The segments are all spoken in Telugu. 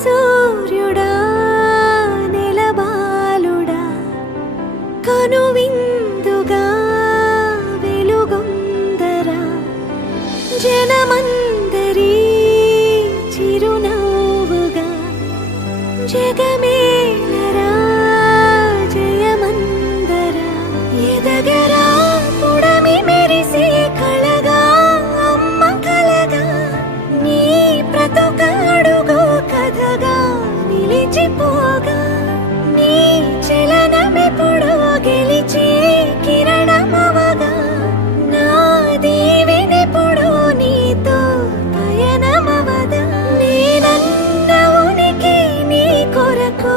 సూర్యుడా నెలబాలుడా కనువిందుగా వెలుగొందరా జనమందరి చిరునవ్వుగా జగమేలరా జయమందరా ఎదగరా పుడమి మెరిసే కళగా అమ్మ కలగా నీ బ్రతుకడుగో కథగా నిలిచిపోగా నీ చలనమెప్పుడో గెలిచే కిరణమవగా నా దీవెనెప్పుడో నీతో పయనమవదా నేనన్న ఉనికి నీ కొరకు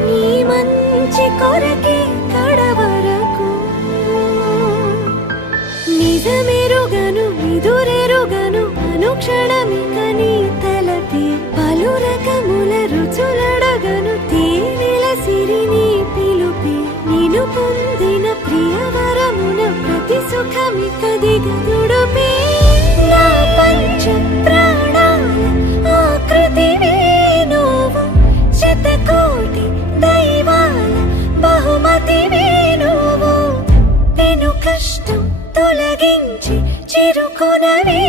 నీ మంచి కొరకే కడవరకు నిజమెరుగను ఎదురెరుగను అనుక్షణమిక నీ తలపి పలు రకముల రుచులడగను తేనెల సిరి నీ పిలుపి నిను పొందిన ప్రియవరమున ప్రతి సుఖమిక దిగదుడుపే నా పంచ ప్రాణాల ఆకృతివే నువ్వు శతకోటి దైవాల బహుమతివే నువ్వు పెను కష్టం తొలగించి చిరుకొనవే